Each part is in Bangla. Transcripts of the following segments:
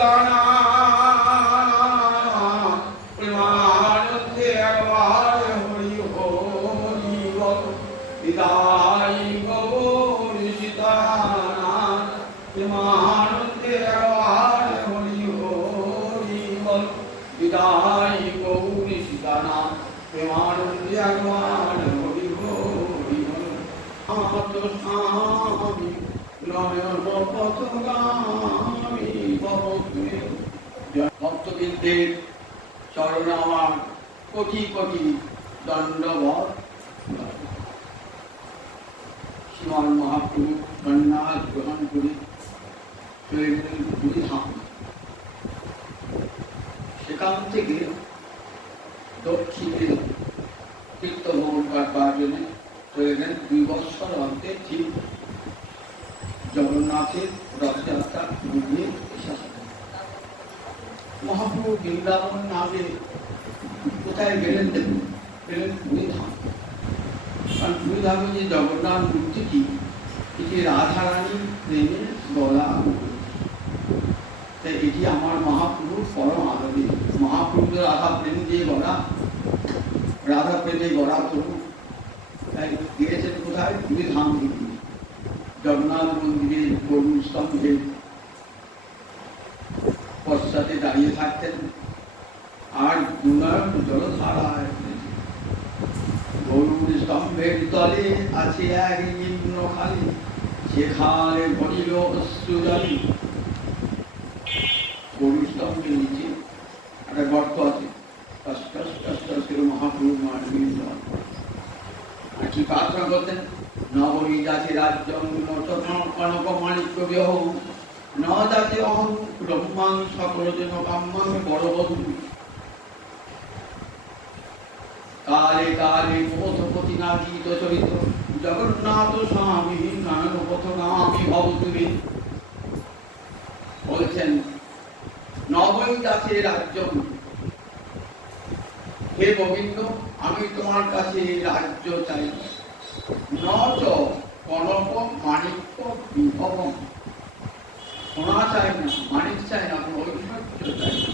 সীতানাম প্রেমানন্দে একবার হরি হরি বল বিদায় গৌর সীতানাম প্রেমানন্দে একবার হরি হরি বল বিদায় গৌর সীতানাম প্রেমানন্দে একবার হরি হরি বল আত স্বামী নয়ন পথগামী ভক্তবৃন্দের চরণে আমার কোটি কোটি দণ্ডবত। শ্রীমান মহাপ্রভু সন্ন্যাস গ্রহণ করে চলে গেলেন পুরীধাম। সেখান থেকে দক্ষিণে তীর্থভ্রমণ করবার জন্য চলে গেলেন 2 বৎসর অন্তে ঠিক জগন্নাথের রথযাত্রা ঘুরিয়ে এসে মহাপ্রভু বৃন্দাবন আগে কোথায় গেলেন দেখুন, গেলেন পুরীধাম। কারণ পুরীধামে যে জগন্নাথ মূর্তিটি এটি রাধারানীর প্রেমের গলা, তাই এটি আমার মহাপ্রভুর পরম আনন্দে। মহাপ্রভু রাধা প্রেম দিয়ে গড়া, রাধা প্রেমে গড়া তরু, তাই গিয়েছেন কোথায়? পুরীধাম থেকে। জগন্নাথ মন্দিরের গরুর স্তম্ভে পশ্চাতে দাঁড়িয়ে থাকতেন আর দুনয়ন জলধারায় গরুর স্তম্ভের তলে আছে এক নিম্ন খালি, সেখানে ভরিল অশ্রুজলি। গরুর স্তম্ভের নিচে একটা গর্ত আছে, মহাপ্রভু মানবীর জল। আর কি প্রার্থনা করতেন? নবরী জাতি রাজ্য কনক মাণিক্য বিহ ন জাতি অহং ব্রহ্মাং সকল জন কাম্যাং বড়বধূ। কালে কালে পথপতি নাগীত চরিত জগন্নাথ স্বামী নয়ন পথগামী ভবতুরী। বলছেন নবই জাতি রাজ্য, হে গোবিন্দ আমি তোমার কাছে রাজ্য চাই। নচ কনক মাণিক্য বিভব, সোনা চাই না, মাণিক চাই না, ঐশ্বর্য চাই না।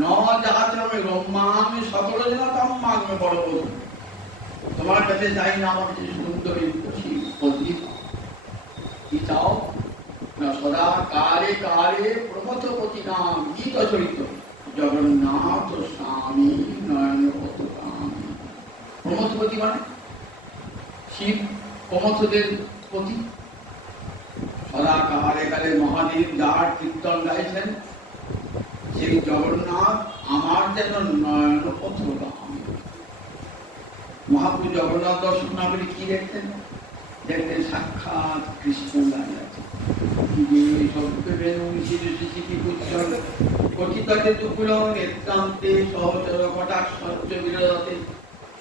ন যাতে আমি রম্মা, আমি সকল জন কাম্যাং বড়বধূ। তোমার কাছে চাই না আমার কাছে সুন্দরী পত্নী। কি চাও না? সদা কালে কালে প্রমথপতি নাম গীত চরিত জগন্নাথ স্বামী নয়ন পথগামী। প্রমথপতি মানে শিব, প্রমথদের পতি। সদা কালে কালে মহাদেব যার কীর্তন গাইছেন সেই জগন্নাথ আমার যেন নয়ন পথগামী। মহাপ্রভু জগন্নাথ দর্শন না করে কি দেখতেন? দেখতেন সাক্ষাৎ কৃষ্ণ দাঁড়িয়ে আছে। কথিততে তুকুলং নেত্রান্তে সহচর কটাক্ষশ্চ বিরজতে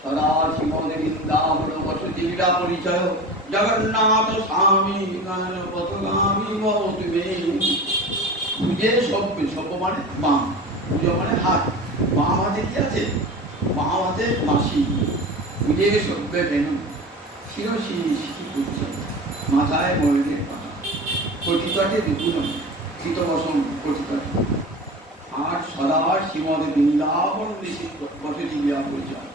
সদা শ্রীমদে বৃন্দাবন বসতি লীলা পরিচয় জগন্নাথ স্বামী নয়ন পথগামী ভবতু মে। পূজে সভ্য, সভ্য মানে বাম, পুজো মানে হাত। বাম হাতে কি আছে? বাম হাতে মাসি। পূজে সভ্য বেনু শিরশি করছে, মাথায় ময়ূরের পাতা। কথিতটে দুকুলং, কৃতবসন কথিতটে। আর সদা শ্রীমদে বৃন্দাবন বসতি লীলা পরিচয়।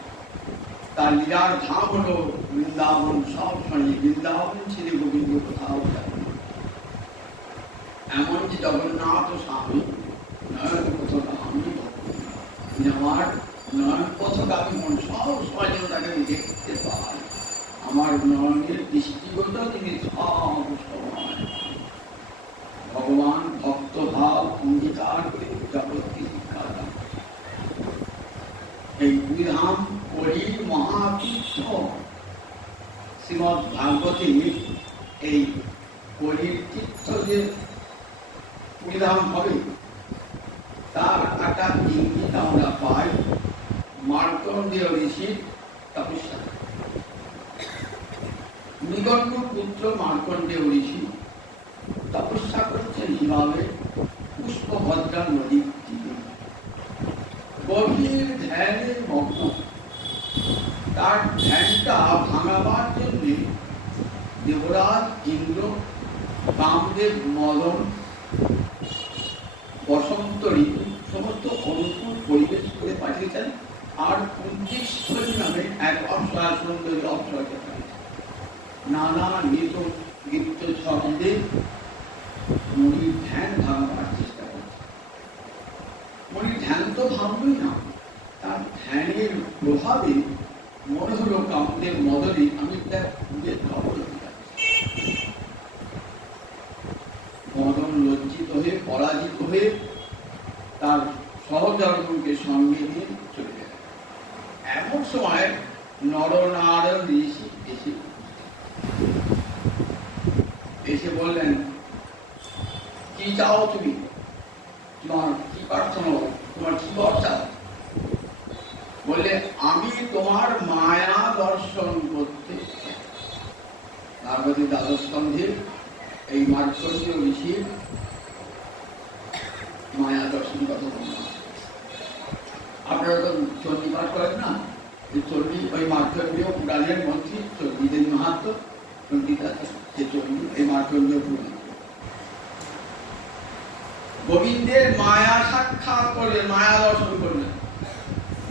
তার লীলার ধাম হলো বৃন্দাবন। সব সময় বৃন্দাবন ছেড়ে গোবিন্দ কোথাও যায়। এমন যে জগন্নাথ স্বামী নয়ন পথগামী, আমার নয়ন পথগামী মন সব সময় যেন তাকে আমি দেখতে পাই। আমার নয়নের দৃষ্টিগত তিনি সব সময়। ভগবান ভক্ত ভাব অঙ্গীকার করে জগৎকে শিক্ষা দেন। এই পুরীধাম পুরীর মহাতীর্থ। শ্রীমদ্ ভাগবতে এই পুরীর তীর্থ যে পুরীধাম হবে তার একটা ইঙ্গিত আমরা পাই মার্কণ্ডেয় ঋষির তপস্যা। নিগণ্ড পুত্র মার্কণ্ডেয় ঋষি তপস্যা করছেন হিমালয়ে পুষ্পভদ্রা নদীর তীরে। গভীর ধ্যানে মগ্ন। তার ধ্যানটা ভাঙাবার জন্য দেবরাজ ইন্দ্র, কামদেব, মদন আর কুন্তিস্থলী নামে এক অপ্সরা সুন্দরী অপ্সরাকে পাইছে। নানা গীত ছন্দে মনির ধ্যান ভাঙাবার চেষ্টা করছে। মনির ধ্যান তো ভাঙলই না, তার ধ্যানের প্রভাবে মনে হলো কামদের মদনে আমি তার খুঁজে খবর মদন লজ্জিত হয়ে পরাজিত হয়ে তার সহধর্মকে সঙ্গে নিয়ে চলে গেল। এমন সময় নরনারায়ণ ঋষি এসে বললেন, কি চাও তুমি? তোমার কি প্রার্থনা, তোমার কি বর চাও? বললে, আমি তোমার মায়া দর্শন করতে চাই। পার্বতী দ্বাদশ স্কন্ধে এই মার্কণ্ডীয় ঋষির মায়া দর্শন কথা বললাম। আপনারা তো চণ্ডী পাঠ করেন না? চণ্ডী ওই মার্কণ্ডীয় পুরাণের মধ্যে চণ্ডীদের মাহাত্ম, চণ্ডীটা সে চণ্ডী এই মার্কণ্ডীয় পুরাণ। গোবিন্দের মায়া সাক্ষাৎ করলেন, মায়া দর্শন করলেন।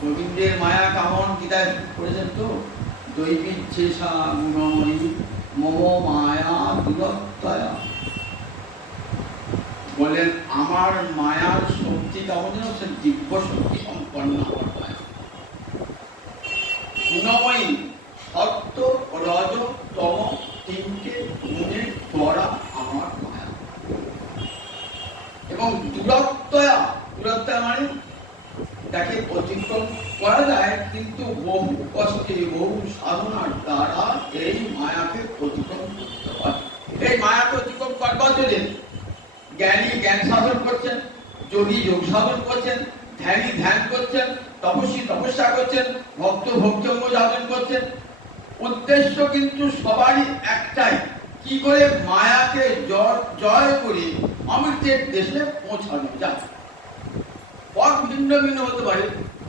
গোবিন্দের মায়া কেমন গীতায় করেছেন তো, দৈবিচ্ছেষা গুণময়ী মম মায়া দূরত্বয়া। বলেন আমার মায়ার শক্তি কেমন যেন, সে দিব্য শক্তি সম্পন্ন আমার মায়া। গুণময়ী, সত্য রজ তম তিনটে গুণের দ্বারা আমার মায়া। এবং দূরত্বয়া, দূরত্বয়া মানে তাকে অতিক্রম করা যায়, কিন্তু বহু কষ্টে বহু সাধনার দ্বারা এই মায়াকে অতিক্রম করতে হয়। এই মায়াকে অতিক্রম করবার জন্য জ্ঞানী জ্ঞান সাধন করছেন, যোগী যোগ সাধন করছেন, ধ্যানী ধ্যান করছেন, তপস্বী তপস্যা করছেন, ভক্ত ভক্তঙ্গ সাধন করছেন। উদ্দেশ্য কিন্তু সবারই একটাই, কি করে মায়াকে জয় করে অমৃতের দেশে পৌঁছানো যায়। পথ ভিন্ন ভিন্ন হতে পারে,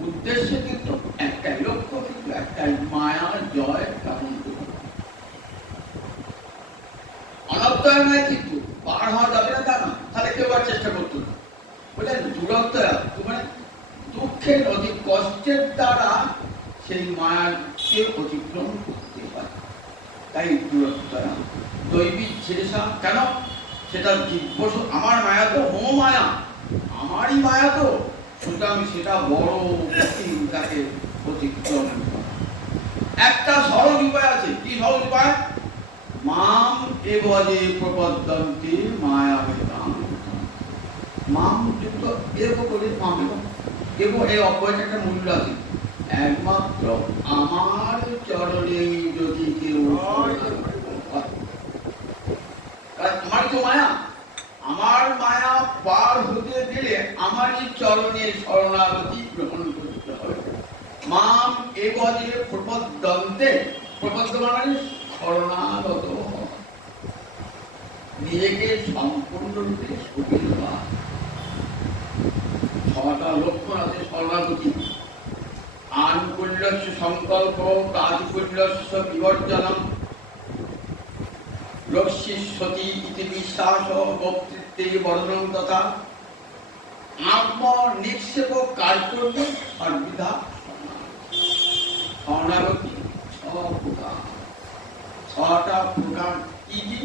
উদ্দেশ্য কিন্তু একটাই, লক্ষ্য কিন্তু একটাই, মায়া জয় কেমন করব। অনত্যয় নয় কিন্তু, পার হওয়া যাবে না তা না, তাহলে কেউ আর চেষ্টা করতো না। বললেন দূরত্বয়া মানে দুঃখের অধিক কষ্টের দ্বারা সেই মায়াকে অতিক্রম করতে পারে, তাই দূরত্বয়া। দৈবিক শেষা কেন? সেটা দিব্য, আমার মায়া তো মম মায়া, আমারই মায়া তো, সুতরাং সেটা বড় কঠিন তাকে অতিক্রম করা। একটা সহজ উপায় আছে। কি সহজ উপায়? মাম এব যে প্রপদ্যন্তে মায়াবেদাং। মাম যুক্ত এব করে মাম এব, এই অব্যয়টা একটা মূল্য আছে। একমাত্র আমার চরণে যদি কেউ, আমার তো মায়া, আমার মায়া পার হতে গেলে আমারই চরণে শরণাগতি গ্রহণ করতে হবে। মাম এব যে প্রপদ্যন্তে, প্রপদ্য মানে শরণাগত, নিজেকে সম্পূর্ণরূপে সঁপে দেওয়া। ছটা লক্ষণ আছে শরণাগতি। আনুকূল্যস্য সংকল্প, প্রাতিকূল্যস্য বিবর্জনম, রক্ষিষ্যতি ইতি বিশ্বাস, বক্তৃত্বে বর্ণন তথা আত্মনিক্ষেপ কার্যক্রম সর্বদা শরণাগতি। ছটা প্রকার কি কি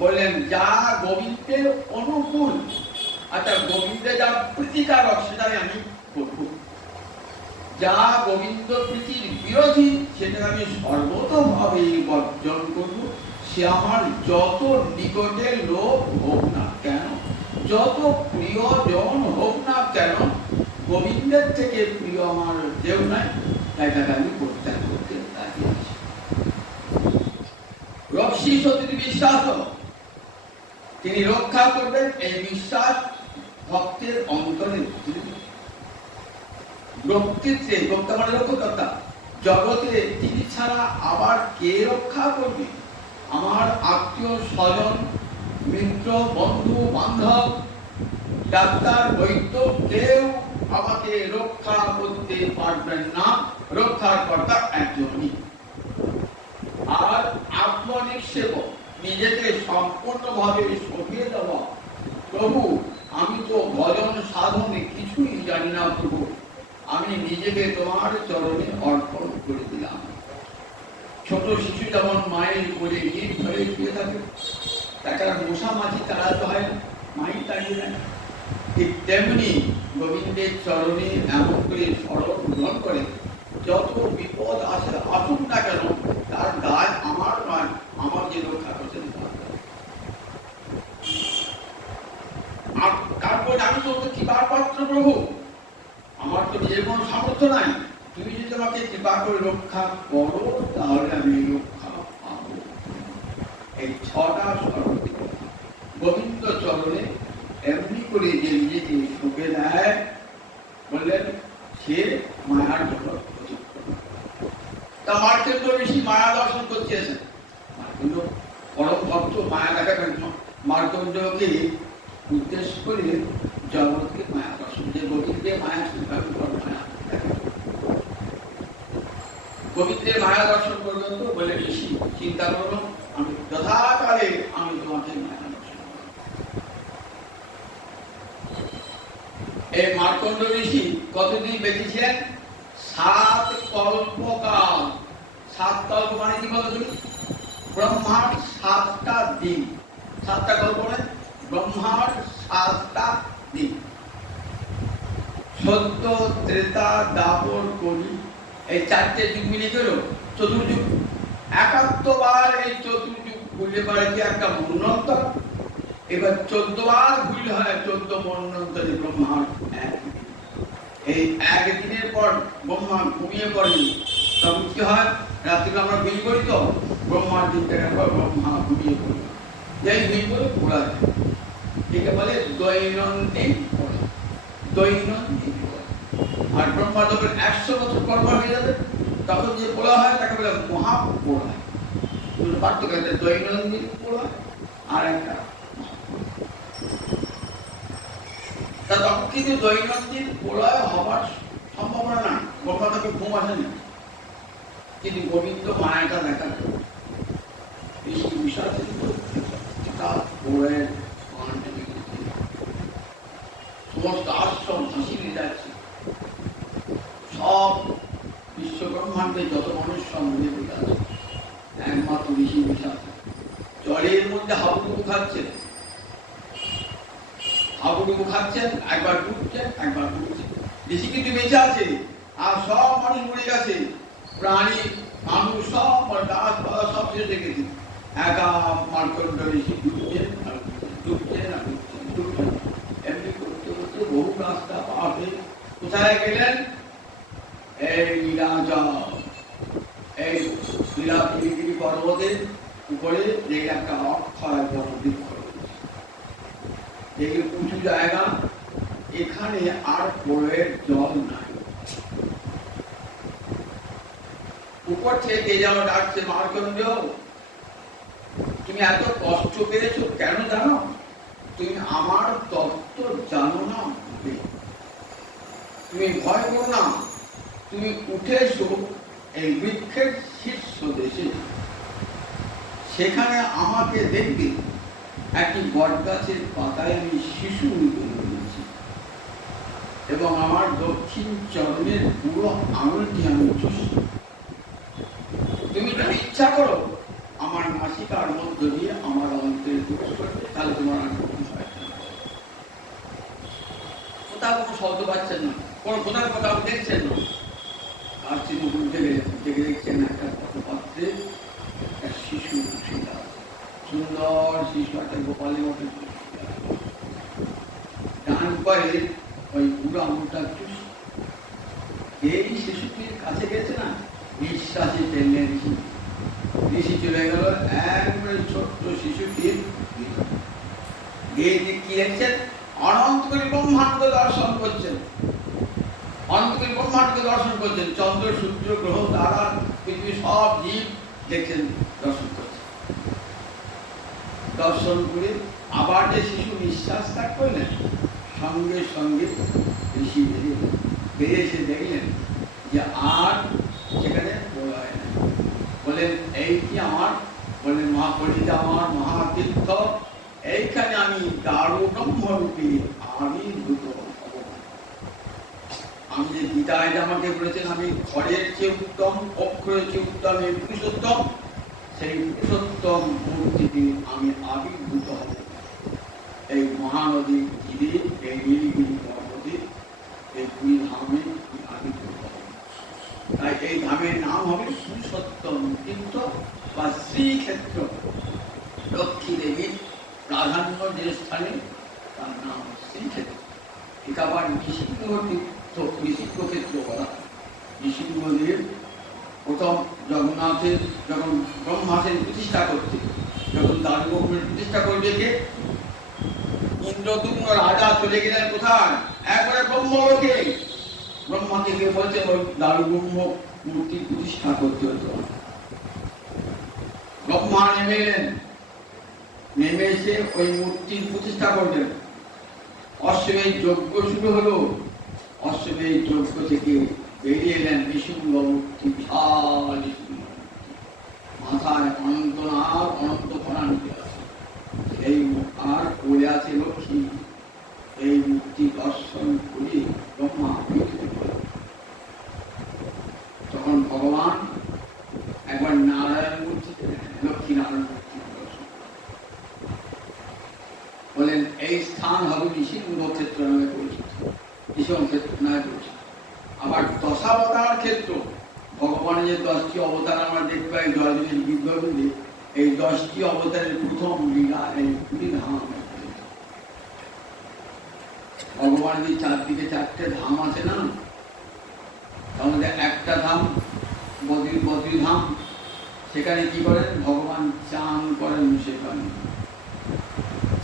বললেন? যা গোবিন্দের অনুকূল, আচ্ছা গোবিন্দের যা প্রীতিকারক সেটাই আমি করব। যা গোবিন্দ প্রীতির বিরোধী সেটা আমি সর্বতভাবে বর্জন করব। সে আমার যত নিকটের লোক হোক না কেন, যত প্রিয়জন হোক না কেন, গোবিন্দের থেকে প্রিয় আমার কেউ নাই, তাই তাকে আমি পরিত্যাগ করতে রাজি আছি। রক্ষী সতী বিশ্বাস, তিনি রক্ষা করবেন, এই বিশ্বাস ভক্তের অন্তরে। বক্তৃত্বে, বক্তা মানে রক্ষকর্তা, জগতে তিনি ছাড়া আবার কে রক্ষা করবে? আমার আত্মীয় স্বজন, মিত্র, বন্ধু বান্ধব, ডাক্তার, বৈদ্য, কেউ আমাকে রক্ষা করতে পারবেন না। রক্ষার কর্তা একজনই। আর আত্মনিক্ষেপ, নিজেকে সম্পূর্ণভাবে সঁপে দেওয়া। প্রভু আমি তো ভজন সাধনে কিছুই জানি না প্রভু, আমি নিজে নিজেকে তোমার চরণে অর্পণ করে দিলাম। ছোট শিশু যেমন মায়ের কোলে ধরে শুয়ে থাকে, তাকে মশা মাছি তাড়াতে হয় না, মাই তাড়িয়ে দেয়। ঠিক তেমনি গোবিন্দের চরণে এমন করে শরণ গ্রহণ করে যত বিপদ আসে আসুক না কেন, তার দায় আমার নয়, আমার যে রক্ষা করছেন। আর তারপর আমি তো কৃপার পাত্র প্রভু, আমার তো নিজের কোনো সামর্থ্য নাই, তুমি যদি আমাকে কৃপা করে রক্ষা করো তাহলে আমি রক্ষা পাবো। এই ছটা স্মরণ গোবিন্দ চরণে এমনি করে যে নিজেকে ঢুকে দেয়, বললেন সে মায়ার জন্য তা মার্কেন্দ্র ঋষি মায়া দর্শন করতে এসেন। মার্কেন্দ্র পরম ভক্ত, মায়া দেখাবেন মার্কেন্দ্রকে উদ্দেশ্য করে জগৎকে মায়া দর্শন, যে গোবিন্দের মায়া গোবিন্দের মায়া দর্শন পর্যন্ত বলে ঋষি চিন্তা করো, আমি যথাকালে আমি তোমাকে মায়া দর্শন করব। এই মার্কণ্ড ঋষি কতদিন বেঁচেছিলেন? 7 কল্পকাল। 7 কল্প মানে কি বলো তুমি? ব্রহ্মার 7টা দিন। 7টা কল্প মানে ব্রহ্মার 7টা দিন। সত্য, ত্রেতা, দ্বাপর, কলি, এই 4টে যুগ মিলে গেল চতুর্যুগ। 71 বার এই চতুর্যুগ ঘুরলে পারে কি একটা মন্বন্তর। এবার 14 বার ঘুরলে হয় 14 মন্বন্তরে ব্রহ্মার এক। এই একদিনের পর ব্রহ্মা ঘুমিয়ে পড়েনি, তখন কি হয়? রাত্রিকে আমরা ঘুমিয়ে পড়ি, তো ব্রহ্মার দিন দেখার পর ব্রহ্মা ঘুমিয়ে পড়ি, যাই ঘুমিয়ে পড়ে পড়া যায়, একে বলে দৈনন্দিন পড়া। দৈনন্দিন পড়া। আর ব্রহ্মা যখন 100 বছর কর্ম হয়ে যাবে তখন যে পড়া হয় তাকে বলে মহাপড়া। পার্থক্য একটা দৈনন্দিন পড়া আর একটা। তখন কিন্তু দৈনন্দিন প্রলয় হবার সম্ভাবনা না, ব্রহ্মা তাকে ঘুম আসেনি, কিন্তু গোবিন্দ মায়াটা দেখা সমস্ত আশ্রম হাসিয়ে যাচ্ছে, সব বিশ্ব ব্রহ্মাণ্ডে যত মনুষ্য মনে পড়ে আছে, একমাত্র ঋষি বিষাদ জলের মধ্যে হাবুডুবু খাচ্ছেন। হাবুডুবু খাচ্ছেন, একবার ডুবছেন একবার ডুবছেন। ঋষি কিন্তু বেঁচে আছে, আর সব মানুষ মরে গেছে, প্রাণী মানুষ সব গাছপালা সব ছেড়ে দেখেছে। একা মার্কণ্ড ঋষি ডুবছেন আর ডুবছেন আর ডুবছেন ডুবছেন। এমনি করতে করতে বহু রাস্তা পার হয়ে কোথায় গেলেন? এই নীলাচল, এই নীলাগিরি পর্বতের উপরে যে একটা অক্ষয় বৃক্ষ, এই উঁচু জায়গা, এখানে আর প্রলয়ের জল নাই। উপর থেকে যেন ডাকছে, মার্কণ্ড তুমি এত কষ্ট পেয়েছো কেন জানো? তুমি আমার তত্ত্ব জানো না, তুমি ভয় করো না, তুমি উঠে এসো এই বৃক্ষের শীর্ষ দেশে, সেখানে আমাকে দেখবে একটি বট গাছের পাতায় আমি শিশু রয়েছি এবং আমার দক্ষিণ চরণের পুরো আঙুলটি আমি চুষি। তুমি যদি ইচ্ছা করো আমার নাসিকার মধ্য দিয়ে আমার অন্তরে প্রবেশ করবে, তাহলে তোমার কোথাও কোনো শব্দ পাচ্ছেন না, কোনো কোথাও কোথাও দেখছেন না, আর চিরকুল থেকে দেখছেন একটা পথপাত্রে একটা শিশু শিলা, সুন্দর শিশু, একটা গোপালের মতো ডান পায়ে ওই পুরো আঙুলটা চুষ। এই শিশুটির কাছে গেছে না, নিঃশ্বাসে টেনে ঋষি চলে গেল একবারে ছোট্ট শিশুটির কি দেখছেন? অনন্তকারী ব্রহ্মাণ্ড দর্শন করছেন, অনন্তকারী ব্রহ্মাণ্ডকে দর্শন করছেন। চন্দ্র, সূর্য, গ্রহ, তারা, পৃথিবী সব জীব দেখছেন, দর্শন করছেন। দর্শন করে আবার যে শিশু নিঃশ্বাস ত্যাগ করলেন, সঙ্গে সঙ্গে ঋষি বেরিয়ে এসে দেখলেন যে আর সেখানে প্রলয় নেই। বলেন এইটি আমার, বলেন মহাপরিচিত আমার মহাতীর্থ, এইখানে আমি দারু ব্রহ্মরূপী আবির্ভূত হব। আমি যে গীতা পর্যায়ে আমাকে বলেছেন আমি ঘরের চেয়ে উত্তম, অক্ষরের চেয়ে উত্তম, এই পুরুষোত্তম, সেই পুরুষোত্তম মূর্তিতে আমি আবির্ভূত হব এই মহানদীর তীরে, এই নীলগিরি পর্বতে, এই দুই ধামে আবির্ভূত হব। তাই এই ধামের নাম হবে পুরুষোত্তম তীর্থ বা শ্রীক্ষেত্র। লক্ষ্মী দেবীর প্রাধান্য যে স্থানে, তার নাম শ্রীক্ষেত্র। এটা আবার নৃসিংহ তীর্থ, নৃসিংহ ক্ষেত্র বলা। নৃসিংহদেব প্রথম জগন্নাথের যখন ব্রহ্মাসের প্রতিষ্ঠা করতে, যখন দারুগোপুরের প্রতিষ্ঠা করবে কে? ইন্দ্রদুম্ন রাজা চলে গেলেন কোথায়? একবারে ব্রহ্মলোকে। ব্রহ্মাকে কে বলছে ওই দারুগোম্য মূর্তি প্রতিষ্ঠা করতে হতো। ব্রহ্মা নেমে এলেন, নেমে এসে ওই মূর্তির প্রতিষ্ঠা করলেন। অশ্বমেধ যজ্ঞ শুরু হলো। অশ্বমেধ যজ্ঞ থেকে বেরিয়ে এলেন নৃসিংহ মূর্তি, বিশাল নৃসিংহ মাথায় অনন্তনাগ, অনন্ত ফণা নিতে আছে। এই আর পড়ে আছে লক্ষ্মী। এই মূর্তি দর্শন করে ব্রহ্মা তখন ভগবান একবার নারায়ণ মূর্তি, লক্ষ্মী নারায়ণ মূর্তি দর্শন বলেন এই স্থান হবে নৃসিংহ ক্ষেত্র নামে পরিচিত, নৃসিংহ ক্ষেত্র নামে পরিচিত। আবার দশাবতার ক্ষেত্র, ভগবানের যে 10টি অবতার আমরা দেখতে পাই জয়দেবের বিজ্ঞাপনে, এই 10টি অবতারের প্রথম লীলা এই পুরী ধাম। ভগবানের যে চারদিকে 4টে ধাম আছে না, তার মধ্যে একটা ধাম বদ্রী ধাম। সেখানে কি করেন? ভগবান চান করেন, সেখানে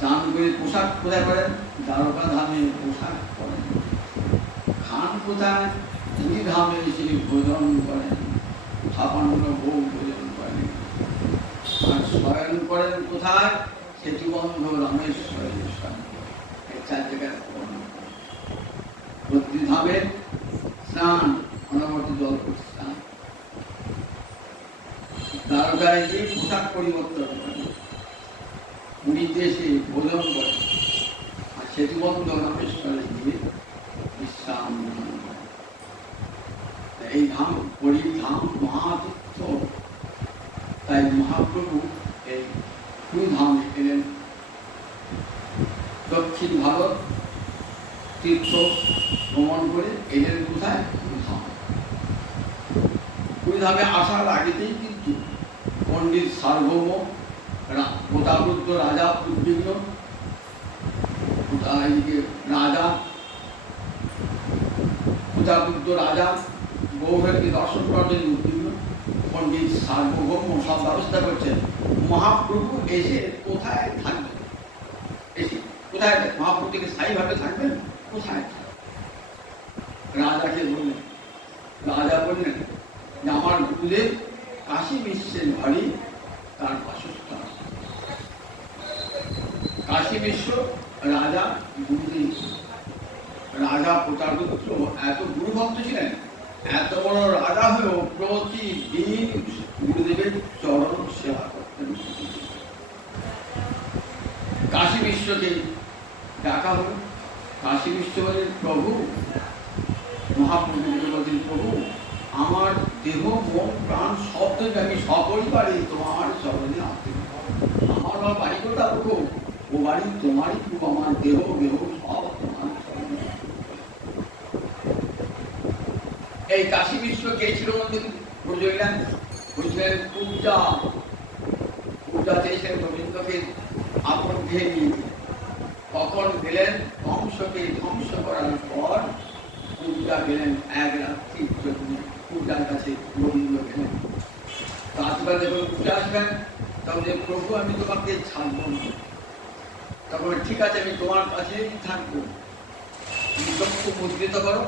চান করে পোশাক কোথায় করেন? দ্বারকা ধামে পোশাক করেন। খান কোথায়? পুরী ধামে এসে ভোজন করেন, 56 ভোগ ভোজন করেন। আর শয়ন করেন কোথায়? সেতুবন্ধ রামেশ্বরের শয়ন। এই 4 জায়গায় বদ্রী ধামে স্নান, অনবরত জল স্নান। দ্বারকায় গিয়ে পোশাক পরিবর্তন করেন, পুরীতে এসে ভোজন করেন, আর সেতুবন্ধ রামেশ্বরে গিয়ে বিশ্রাম গ্রহণ করেন। এই ধাম পুরীর ধাম মহাতীর্থ। তাই মহাপ্রভু এই পুরী ধামে এলেন। দক্ষিণ ভারত তীর্থ ভ্রমণ করে এলেন কোথায়? পুরী ধাম। পুরী ধামে আসার আগেতেই কিন্তু পণ্ডিত সার্বভৌম, প্রতাপরুদ্র রাজা উদ্বিগ্ন, রাজা প্রতাপরুদ্র রাজা গৌরকে দর্শন করার জন্য উদ্বিগ্ন। পণ্ডিত সার্বভৌম সব ব্যবস্থা করছেন। মহাপ্রভু এসে কোথায় থাকবেন, এসে কোথায় মহাপ্রভু থেকে স্থায়ীভাবে থাকবেন, কোথায়? রাজাকে বললেন, রাজা বললেন যে আমার গুরুদেব কাশী বিশ্বের ঘরে তার বাসস্থান। কাশী বিশ্ব রাজা গুরুদেব। রাজা প্রতাপরুদ্র এত গুরুভক্ত ছিলেন, এত বড় রাজা হয়েও প্রতিদিন গুরুদেবের চরণ সেবা করতেন। কাশী বিশ্বকে ডাকা হল। কাশী বিশ্ব বলেন, প্রভু, মহাপ্রভু বলছেন, প্রভু আমার দেহ মন প্রাণ সব থেকে আমি সপরিবারে তোমার চরণে আসতে। আমার বাড়ি কোথাও প্রভু? ও বাড়ি তোমারই প্রভু, আমার দেহ দেহ সব তোমার চরণে। এই কাশী বিশ্ব কে ছিল? বুঝলেন, বুঝলেন পূজা। পূজা চেয়েছেন গোবিন্দকে আপন গৃহে নিয়ে। কখন গেলেন? কংসকে ধ্বংস করার পর পূজা গেলেন এক রাত্রির জন্য। পূজার কাছে গোবিন্দ গেলেন। তারপরে যখন পূজা আসবেন তখন যে প্রভু আমি তোমাকে ছাড়বো না। তখন ঠিক আছে, আমি তোমার কাছেই থাকবো। তুমি চক্ষু মুদ্রিত করো।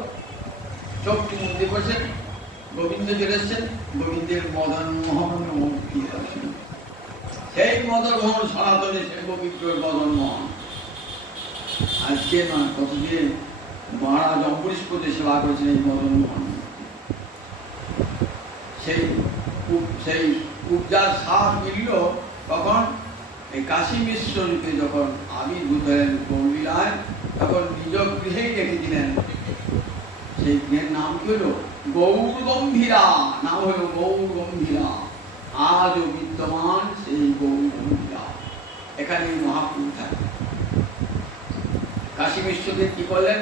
চক্ষু মুদ্রিত করেছেন, গোবিন্দ চলে এসছেন। গোবিন্দের মদন মোহন মূর্তি দর্শন। সেই মদন মোহন সনাতনে সে পবিত্র মদন মোহন। আজকে না, কতদিন মহারাজ অম্বরীশ পদে সেবা করেছেন এই মদন মোহন। সেই পূজার সাথ মিলল তখন এই কাশী বিশ্বরূপে যখন আবির্ভূত হলেন গৌরলীলায়, তখন নিজ গৃহেই রেখে দিলেন। সে সেই গৃহের নাম কি হলো গৌর গম্ভীরা, নাম হলো গৌর গম্ভীরা। আজও বিদ্যমান সেই গৌর গম্ভীরা, এখানে মহাপ্রভু থাকে। কাশী বিশ্বদেব কি করলেন?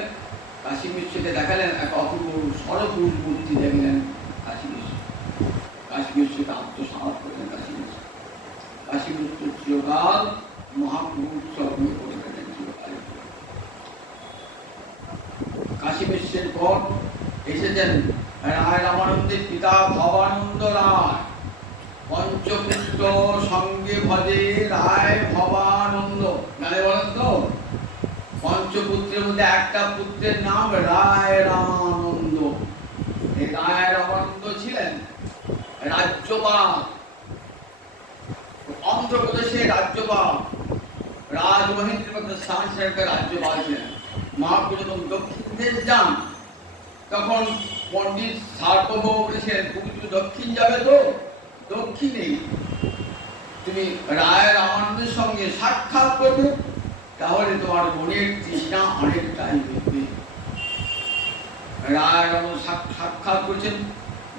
কাশী বিশ্বকে দেখালেন এক অপূর্ব সরপুর মূর্তি দেখলেন কাশী বিশ্ব। কাশী বিশ্বকে আত্মসাৎ করলেন কাশী বিশ্ব। কাশী বিশ্ব চিরকাল মহাপ্রভু উৎসর্গ করে গেলেন চিরকাল। কাশী বিশ্বের পর এসেছেন রায় রামানন্দের পিতা ভবানন্দ রায়। পঞ্চপুত্র সঙ্গে ভজে রায় ভবানন্দ, গানে বলেন তো। পঞ্চপুত্রের মধ্যে একটা পুত্রের নাম রায় রামানন্দ। এই রায় রামানন্দ ছিলেন রাজ্যপাল, অন্ধ্রপ্রদেশের রাজ্যপাল, রাজমহেন্দ্র স্থান রাজ্যপাল ছিলেন। মহাপ্রভু যখন দক্ষিণ দেশ যান তখন পণ্ডিত সার্বভৌম বলেছিলেন তুমি তো দক্ষিণ যাবে, তো দক্ষিণে তুমি রায় রামানন্দের সঙ্গে সাক্ষাৎ করবে, তাহলে তোমার মনের তৃষ্ণা অনেকটাই মিটবে। রায় রামানন্দ সাক্ষাৎ করছেন।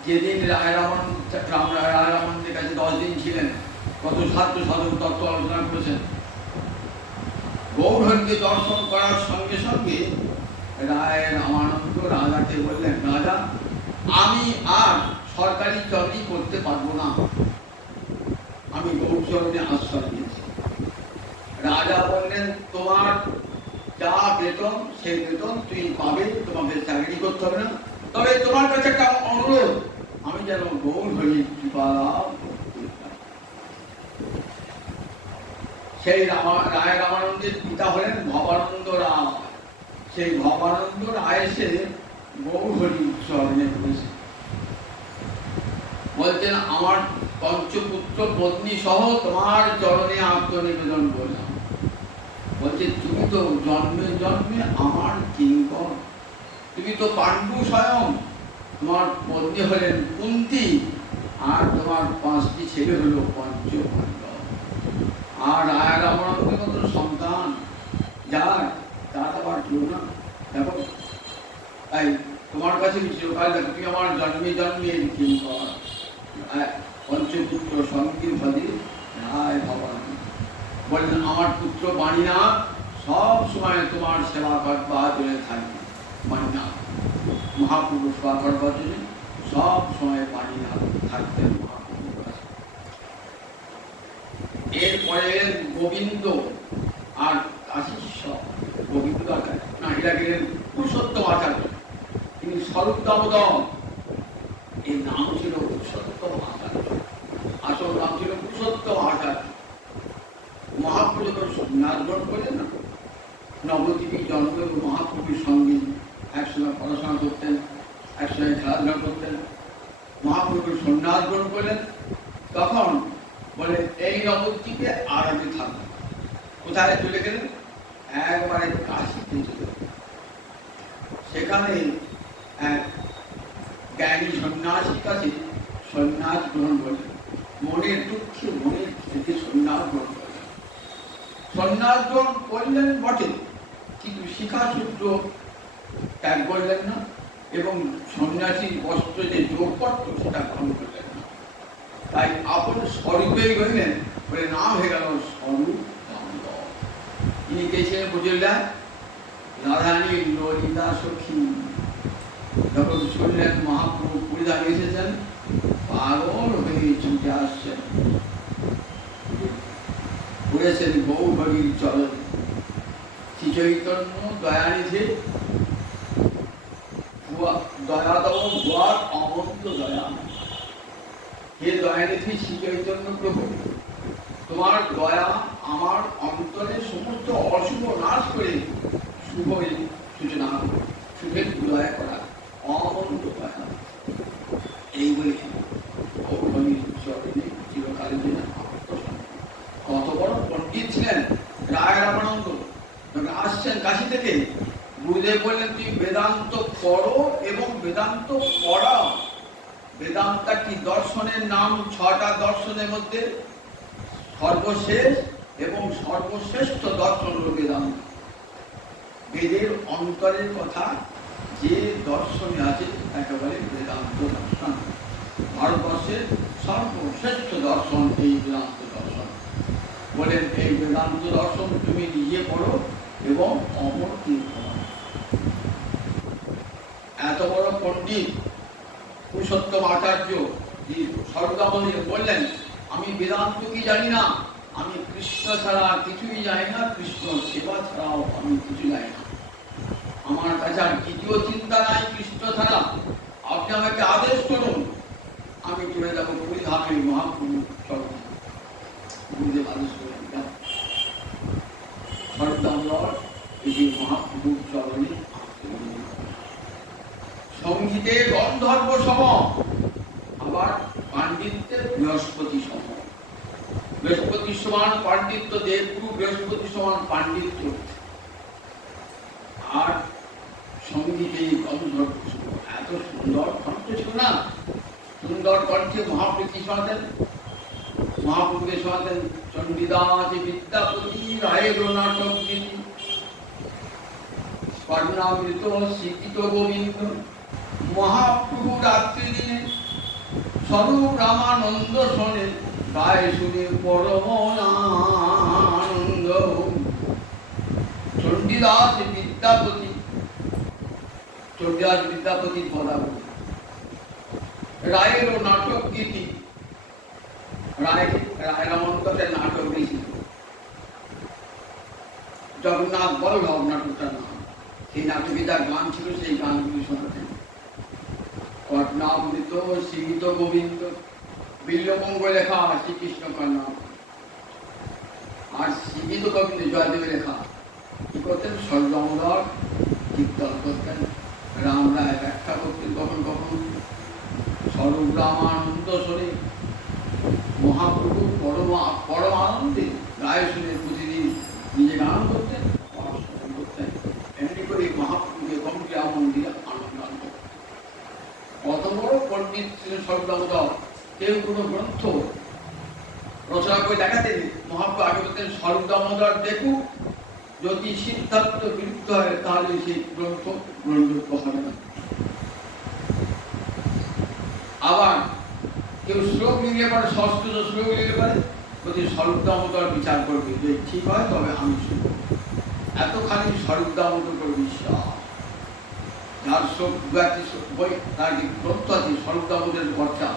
যেদিন রায় রামানন্দের কাছে 10 দিন ছিলেন, কত ছাত্র সাধক তত্ত্ব আলোচনা করেছেন। গৌরহরকে দর্শন করার সঙ্গে সঙ্গে রায় রামানন্দ রাজাকে বললেন, রাজা আমি আর সরকারি চাকরি করতে পারবো না, আমি গৌরচরণে আশ্রয় দিয়েছি। রাজা বললেন তোমার যা বেতন সেই বেতন তুই পাবে, তোমাকে চাকরি করতে হবে না, তবে তোমার কাছে একটা অনুরোধ, আমি যেন গৌরহরির কৃপা লাভ করতে পারি। সেই রায় রামানন্দের পিতা হলেন ভবানন্দ রায়। সেই ভবানন্দ রায় এসে গৌরহরির চরণে বসে বলছেন আমার পঞ্চপুত্র পত্নী সহ তোমার চরণে আত্মনিবেদন করলাম। বলছে তুমি তো জন্মে জন্মে আমার কিঙ্কর, তুমি তো পাণ্ডু স্বয়ং, তোমার পত্নী হলেন কুন্তী, আর তোমার 5টি ছেলে হলো পঞ্চপাণ্ডব। আর রায় রামানন্দের মতো সন্তান যার, তার আবার কেউ না। দেখো তাই তোমার কাছে চিরকাল দেখো তুমি আমার জন্মে জন্মের কিঙ্কর। পঞ্চপুত্র সঙ্গে ভজে রায় ভবানন্দ বললেন আমার পুত্র বাণীনাথ সব সময় তোমার সেবা করবার জন্য থাকবে। বাণীনাথ মহাপ্রভু সেবা করবার জন্য সব সময় বাণীনাথ থাকতেন মহাপ্রভুর কাছে। এরপরে গোবিন্দ আর কাশীশ্বর। গোবিন্দ না, এরা গেলেন পুরুষোত্তম আচার্য, তিনি স্বরূপ দামোদর। এই নাম ছিল পুরুষোত্তম আচার্য, আসল নাম ছিল পুরুষোত্তম আচার্য। মহাপ্রভু যখন সন্ন্যাস গ্রহণ করলেন না, নবদ্বীপে জন্মদেব মহাপ্রভুর সঙ্গে একসঙ্গে পড়াশোনা করতেন, একসঙ্গে খেলাধুলা করতেন। মহাপ্রভুর সন্ন্যাস গ্রহণ করলেন, তখন বলে এই নবদ্বীপে আর আমি থাকবো। কোথায় চলে গেলেন? একবারে কাশীতে চলে গেলেন। সেখানে এক জ্ঞানী সন্ন্যাসীর কাছে সন্ন্যাস গ্রহণ করলেন। মনের দুঃখে মনের থেকে সন্ন্যাস গ্রহণ করলেন। সন্ন্যাস গ্রহণ করলেন বটে, কিন্তু শিখাসূত্র ত্যাগ করলেন না, এবং সন্ন্যাসীর বস্ত্র যে যোগ করত সেটা গ্রহণ করলেন না। তাই আপন স্বরূপেই গেলেন, বলে নাম হয়ে গেল স্বরূপ দামোদর। ইনি কে ছিলেন বুঝলেন? রাধারানী ললিতা সখী। যখন শুনলেন মহাপ্রভু পুরীধামে এসেছেন, পাগল হয়ে ছুটে আসছেন, ঘুরেছেন গৌরহরির চরণ। শ্রী চৈতন্য দয়ানিধি দয়াতম ভুয়ার অনন্ত দয়া। হে দয়ানিধি শ্রী চৈতন্য প্রভু, তোমার দয়া আমার অন্তরে সমস্ত অশুভ নাশ করে শুভের সূচনা, শুভের দয়া করা, অনন্ত দয়া। এই বলে গৌরহরির চরণে চিরকালের জন্য কত বড় পণ্ডিত ছিলেন রায় রামানন্দ। আসছেন কাশী থেকে, গুরুদেব বললেন তুমি বেদান্ত পড়ো এবং বেদান্ত পড়াও। বেদান্তা কি? দর্শনের নাম 6টা দর্শনের মধ্যে সর্বশেষ এবং সর্বশ্রেষ্ঠ দর্শন হল বেদান্ত। বেদের অন্তরের কথা যে দর্শনে আছে একেবারে বেদান্ত দর্শন। ভারতবর্ষের সর্বশ্রেষ্ঠ দর্শন এই বেদান্ত দর্শন। বলেন এই বেদান্ত দর্শন তুমি নিজে পড়ো এবং অমর তীর্থ। এত বড় পণ্ডিত পুরুষোত্তম আচার্য সর্বদামণি বললেন, আমি বেদান্ত কি জানি না, আমি কৃষ্ণ ছাড়া কিছুই জানি না, কৃষ্ণ সেবা ছাড়াও আমি কিছু জানি না, আমার কাছে আর দ্বিতীয় চিন্তা নাই কৃষ্ণ ছাড়া। আপনি আমাকে আদেশ করুন, আমি চলে যাবো পুরী ধামের মহাপ্রভু চরণে। গুরুদেব আদেশ করলেন সর্বদামর এই মহাপ্রভুর চরণে। সঙ্গীতে গন্ধর্ব সম, আবার পাণ্ডিত্যে বৃহস্পতি সম। বৃহস্পতি সমান পাণ্ডিত্য, দেবগুরু বৃহস্পতি সমান পাণ্ডিত্য। আর সঙ্গীতে গন্ধর্ব সম, এত সুন্দর কণ্ঠ ছিল না। সুন্দর কণ্ঠে মহাপ্রভু শোনাতেন, মহাপ্রভুকে শোনাতেন চণ্ডীদাস বিদ্যাপতি রায়ের নাটক গীতি, কর্ণামৃত শিক্ষিত গোবিন্দ। মহাপ্রভু রাত্রি দিনে স্বরূপ রামানন্দ শোনে, গায়ে শুনে পরম আনন্দ। চণ্ডীদাস বিদ্যাপতি, চণ্ডীদাস বিদ্যাপতি পদাবলী, রায়ের নাটক গীতি। রায় রামন্তরের নাটক দিয়েছিল, জগন্নাথ বল্লভ নাটকটার নাম। সেই নাটকে যা গান ছিল সেই গানগুলি শোনাতেন। কর্ণামৃত সীমিত গোবিন্দ, বিল্লবঙ্গ লেখা শ্রীকৃষ্ণ কর্ণা, আর সীমিত গোবিন্দ জয়দেব লেখা। কি করতেন? সর্বদামোদর কীর্তন করতেন, রাম রায় ব্যাখ্যা করতেন কখন কখন। স্বরূপ রামানন্দ শোনে, মহাপ্রভু পরম আনন্দে গায়ে শুনে প্রতিদিন নিজে গান করতেন, পড়াশোনা করতেন। এমনি করে মহাপ্রভুকে গম্ভীরা মন্দিরে আনন্দ। কত বড় পণ্ডিত ছিলেন সর্বদামোদর। কেউ কোনো গ্রন্থ রচনা করে দেখাতেন, মহাপ্রভু আগে বলতেন সর্বদামোদর দেখুক, যদি সিদ্ধান্ত বিরুদ্ধ হয় তাহলে সেই গ্রন্থ গ্রহণযোগ্য হবে না। আবার কেউ শ্লোক লিখলে পারে, সংস্কৃত শ্লোক লিখলে পারে, প্রতি সর্বদামোদর বিচার করবে, যে ঠিক হয় তবে আমি শুনব। এতখানি সর্বদামোদর করে বিশ্বাস। যার সব বই, তার যে গ্রন্থ আছে সর্বদামোদরের বর্ষা,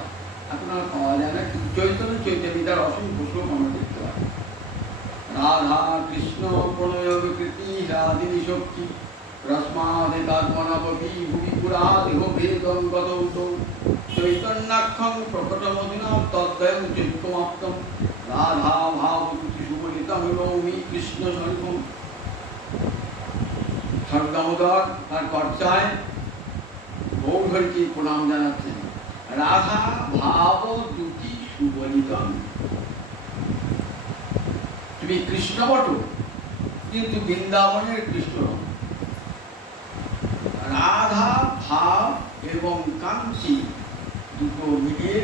এখন আর পাওয়া যায় না। চৈতন্য চৈতন্যতার অসংখ্য শ্লোক আমরা দেখতে পাই। রাধা কৃষ্ণ প্রণয় বিকৃতি রাধিনী শক্তি, রশ্মাদে তাৎমনাবী ভুবি পুরা দেহ ভেদং গদৌতৌ, চৈতন্যাক্ষং প্রকটমদিনা তদ্বয়ং চৈত্যমাপ্তম, রাধা ভাবভূতি সুবলিতং নৌমি কৃষ্ণ স্বরূপম। সর্বদামোদর তার চর্চায় গৌরহরিকে প্রণাম জানাচ্ছেন। রাধা ভাব দুটি সুবলিতং, তুমি কৃষ্ণ বটো কিন্তু বৃন্দাবনের কৃষ্ণ। রাধা ভাব এবং কাঞ্চি দুটো মিলিয়ে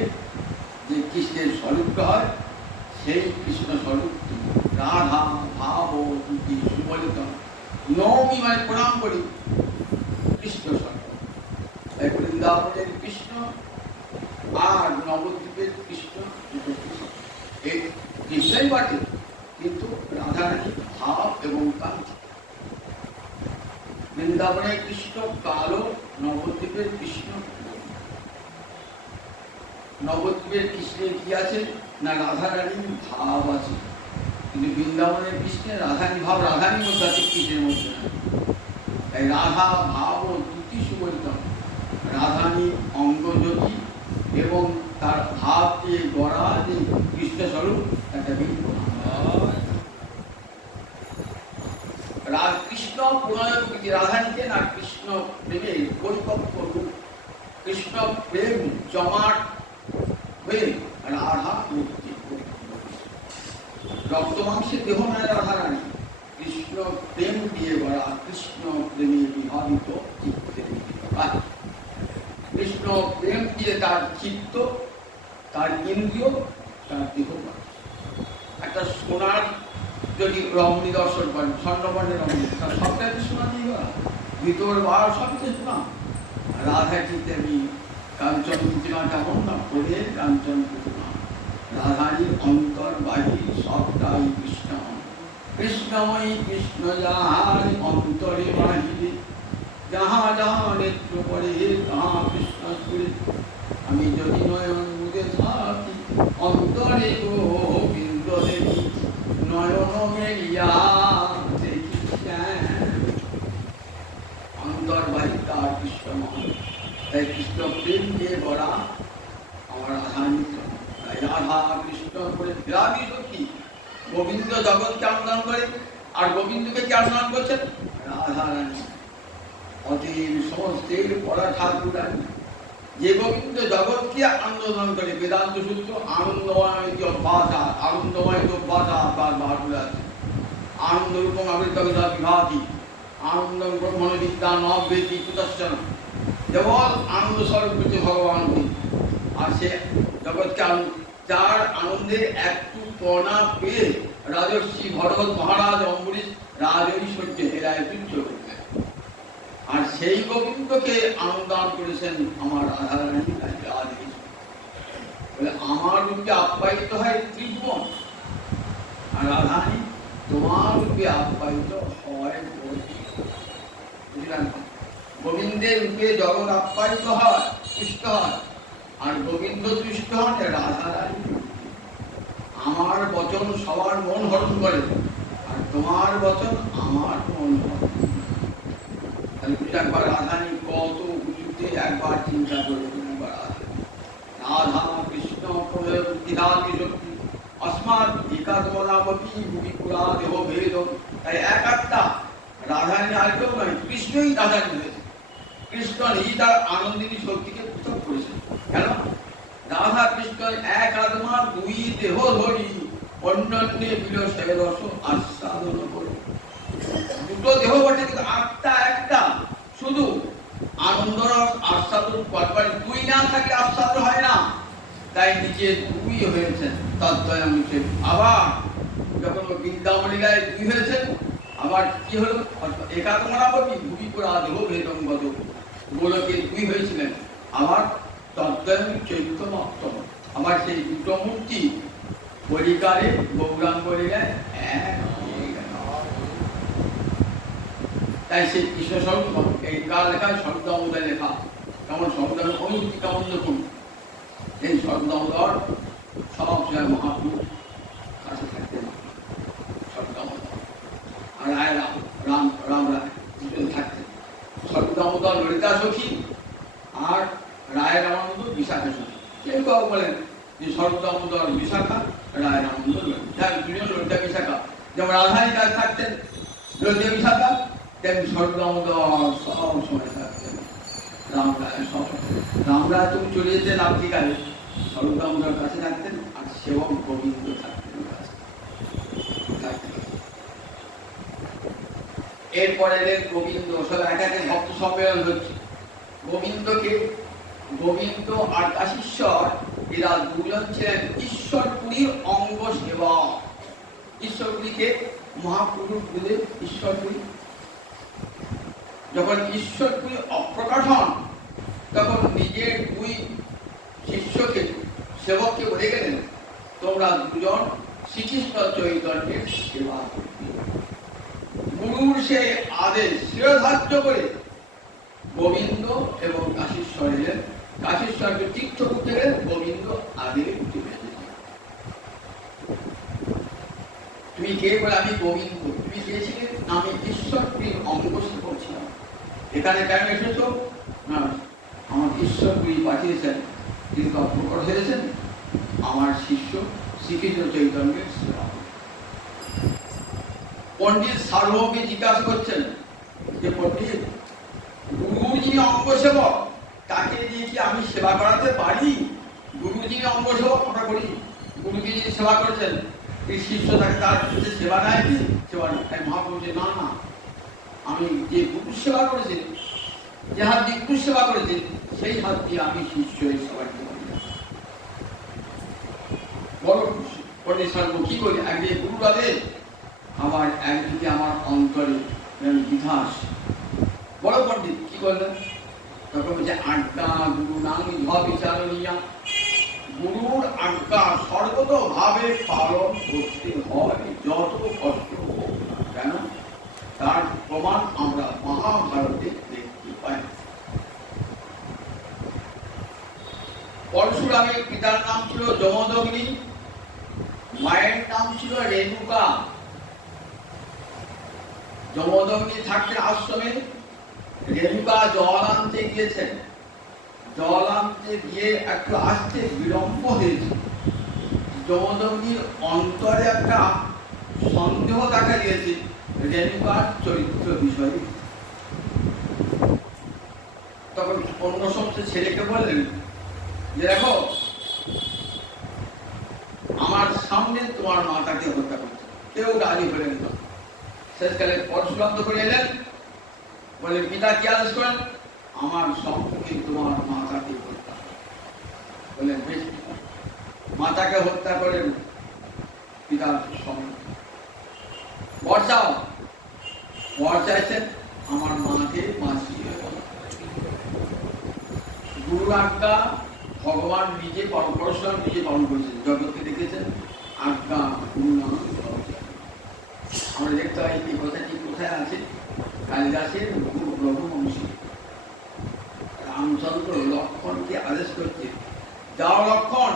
যে কৃষ্ণের স্বরূপ হয়, সেই কৃষ্ণ স্বরূপ। রাধা ভাব দুটি সুবলিত, নৌমি মানে প্রণাম করি, কৃষ্ণ স্বরূপ। তাই বৃন্দাবনের কৃষ্ণ আর নবদ্বীপের কৃষ্ণ দুটো কৃষ্ণ। এই কৃষ্ণই বাটে, কিন্তু রাধারানী ভাব এবং কাঞ্চি। বৃন্দাবনের কৃষ্ণ কালো, নবদ্বীপের কৃষ্ণ। নবদ্বীপের কৃষ্ণের কি আছে না রাধারানীর ভাব আছে, কিন্তু বৃন্দাবনের কৃষ্ণের রাধানী ভাব, রাধানীর মধ্যে আছে, কৃষ্ণের মধ্যে না। তাই রাধা ভাব ও দুটি সুবলিত। রাধানী অঙ্গযোগী এবং তার ভাব দিয়ে গড়া যে কৃষ্ণ স্বরূপ, একটা কৃষ্ণ প্রণয় প্রকৃতি। রাধানীকে না কৃষ্ণ প্রেমের পরিপক্ব রূপ, কৃষ্ণ প্রেম জমাট হয়ে রাধা মুক্তি। রক্ত মাংসের দেহ নয় রাধারানী, কৃষ্ণ প্রেম দিয়ে গড়া, কৃষ্ণ প্রেমে বিভাবিত চিত্তে। কৃষ্ণ প্রেম দিয়ে তার চিত্ত, তার ইন্দ্রিয়, তার দেহ। একটা সোনার যদি রমণী দর্শন করেন, স্বর্ণবর্ণের রমণী, তার সবটাই তো সোনা দিয়ে করা, ভিতর বার সবই তো সোনা। রাধা ঠিক তেমনি কাঞ্চন প্রতিমা কেমন না, ওদের কাঞ্চন প্রতিমা, রাধারই অন্তর বাহির সবটাই কৃষ্ণময়। কৃষ্ণময়ী কৃষ্ণ যাহার অন্তরে বাহিরে, যাহা যাহা নেত্র পরে তাহা কৃষ্ণ সুরে। আমি যদি নয়ন মুদে থাকি অন্তরে গোবিন্দ দেখি, নয়ন মেলিয়া দেখি অন্তর বাহিকা কৃষ্ণময়। তাই কৃষ্ণ প্রেম দিয়ে ভরা আমার রাধানিত। তাই রাধা কৃষ্ণ করে রাধি সত্যি গোবিন্দ জগৎকে আনন্দন করে, আর গোবিন্দকে কে আনন্দন করছেন? রাধা রানী। অতীব সমস্তের পরা ঠাকুর রানী, যে গোবিন্দ জগৎকে আনন্দন করে। বেদান্ত সূত্র আনন্দময় ভাষা, আনন্দময় ভাষা বার করে আছে। আনন্দ রূপম আবির্ভাবিতা বিভাতি, আনন্দ ব্রহ্মণ বিদ্যা নবেদি কুতশ্চন। যেমন আনন্দ স্বরূপ হচ্ছে ভগবান, আর সে জগৎকে যার আনন্দের একটু কণা পেয়ে রাজর্ষি ভরত মহারাজ অম্বরীশ রাজৈশ্বর্য হেরায় তুচ্ছ করলেন। আর সেই গোবিন্দকে আনন্দান করেছেন আমার রাধারানী। বলে আমার রূপে আপ্যায়িত হয় ত্রিভুবন, আর রাধারানী তোমার রূপে আপ্যায়িত হয়। বুঝলেন? গোবিন্দের রূপে জগৎ আপ্যায়িত হয়, তুষ্ট হয়, আর গোবিন্দ তুষ্ট হন রাধারানী। আমার বচন সবার মন হরণ করে, আর তোমার বচন আমার মন হরণ। একবার রাধারানী কত উঁচুতে, একবার চিন্তা করে রাধা কৃষ্ণ শক্তি অস্মাৎ একাত্মনাপতি ভূমি পুরা দেহ ভেদ। তাই এক আত্মা রাধারানী আর কেউ নয়, কৃষ্ণই রাধারানী হয়েছে। কৃষ্ণ নিজেই তার আনন্দিনী শক্তিকে পৃথক করেছেন। কেন? রাধা কৃষ্ণ এক আত্মা, দুই দেহ ধরি অন্যান্যে বিলসে রস আস্বাদন করে। দুটো দেহ বটে কিন্তু আত্মা একটা, শুধু আনন্দ রস আস্বাদন করবার। দুই না থাকলে আস্বাদ হয় না, তাই নিজে দুই হয়েছেন তদ্বয়ং। আবার যখন বৃন্দাবনীলায় দুই হয়েছেন, আবার কি হলো? একাত্মনাপতি ভূমি পুরা দেহ ভেদং গত। গোলকে দুই হয়েছিলেন, আবার তদ্বয়ং চৈত্যমাত্ম। আবার সেই দুটো মূর্তি পরিকারে গৌরাঙ্গ লীলায় এক। তাই সেই কৃষ্ণ স্বরূপ এই কার লেখা? শব্দামোদয় লেখা। কেমন শব্দ অনুভূতি কেমন দেখুন। এই শব্দামোদর সব সময় মহাপুরুষ কাছে থাকতেন। শব্দামোদর আর রায় রাম রাম রাম রায় থাকতেন। শব্দামোদর ললিতা সখী, আর রায় রামানন্দ বিশাখা সখী। কেউ কেউ বলেন যে শব্দামোদর বিশাখা, রায় রামানন্দ ললিতা বিশাখা। যেমন রাধারানী কাছে থাকতেন ললিতা বিশাখা, তেমনি স্বর্গদামোদর সব সময় থাকতেন রামরায়। সব রামরায় তুমি চলে যেতেন আফ্রিকায়, স্বর্গদামোদর কাছে থাকতেন, আর সেবক গোবিন্দ থাকতেন কাছে। এরপরে গোবিন্দ সব এক এক ভক্ত সম্মেলন হচ্ছে। গোবিন্দকে, গোবিন্দ আর কাশীশ্বর এরা দুজন ছিলেন ঈশ্বরপুরীর অঙ্গ সেবা। ঈশ্বরপুরীকে মহাপুরুষ বলে ঈশ্বরপুরী। যখন ঈশ্বরপুরী অপ্রকাশন, তখন নিজের দুই শিষ্যকে, সেবককে বলে গেলেন, তোমরা দুজন শ্রীকৃষ্ণ চৈতন্যের সেবা করবে। গুরুর সে আদেশ শিরোধার্য করে গোবিন্দ এবং কাশীশ্বর এলেন। কাশীশ্বরকে তীর্থ করতে গেলেন, গোবিন্দ আগে উঠে গেলেন। তুমি কে? বলে আমি গোবিন্দ। তুমি চেয়েছিলে? আমি ঈশ্বরপুরীর অঙ্গ সেবক ছিলাম। এখানে কেন এসেছো? না, আমার ঈশ্বরপুরী পাঠিয়েছেন, তিনি প্রকট হয়েছেন আমার শিষ্য শ্রীকৃষ্ণ চৈতন্যের সেবা। পণ্ডিত সার্বভৌমকে জিজ্ঞাসা করছেন যে পণ্ডিত, গুরু যিনি অঙ্গ সেবক, তাকে দিয়ে কি আমি সেবা করাতে পারি? গুরু যিনি অঙ্গ সেবক আমরা করি, গুরুকে যিনি সেবা করেছেন, এই শিষ্য থাকে, তার সেবা নেয় কি? সেবা নেই। তাই মহাপ্রভু বলছে, না না, আমি যে গুরু সেবা করেছি, যে হাত দিয়ে গুরু সেবা করেছি, সেই হাত দিয়ে আমি শিষ্যের সেবা করতে পারি না। বড় পণ্ডিত সার্বভৌম কি করি? একদিকে গুরুর আদেশ, আবার একদিকে আমার অন্তরে বিধাস। বড় পণ্ডিত কি করলেন? তখন বলছে আজ্ঞা গুরু নাম বিচারণীয়া, গুরুর আজ্ঞা সর্বতভাবে পালন করতে হয়, যত কষ্ট হোক না কেন। তার প্রমাণ আমরা মহাভারতে দেখতে পাই। পরশুরামের পিতার নাম ছিল যমদগ্নি, মায়ের নাম ছিল রেণুকা। যমদগ্নি থাকতেন আশ্রমে, রেণুকা জল আনতে গিয়েছেন। জল আনতে গিয়ে একটু আসতে বিলম্ব হয়েছে। যমদগ্নির অন্তরে একটা সন্দেহ দেখা দিয়েছে রেণুকার চরিত্র বিষয়ে। তখন অন্য সমস্ত ছেলেকে বললেন যে দেখো, আমার সামনে তোমার মাতাকে হত্যা করছে। কেউ রাজি হলেন না। শেষকালে পরশুরাম করে এলেন, বললেন পিতা কি আদেশ করেন? আমার সম্মুখে তোমার মাতাকে হত্যা। বললেন বেশ, মাতাকে হত্যা করেন পিতার সম্মুখে। বর চাও, বর চাইছেন আমার মাকে বাঁচিয়ে। গুরু আজ্ঞা ভগবান নিজে পরশুরাম নিজে পালন করেছেন, জগৎকে দেখেছেন। আজ্ঞা গুরু নাম। আমরা দেখতে পাই এই কথাটি কোথায় আছে? কালিদাসের রঘুবংশী। রামচন্দ্র লক্ষ্মণকে আদেশ করছে, যাও লক্ষ্মণ,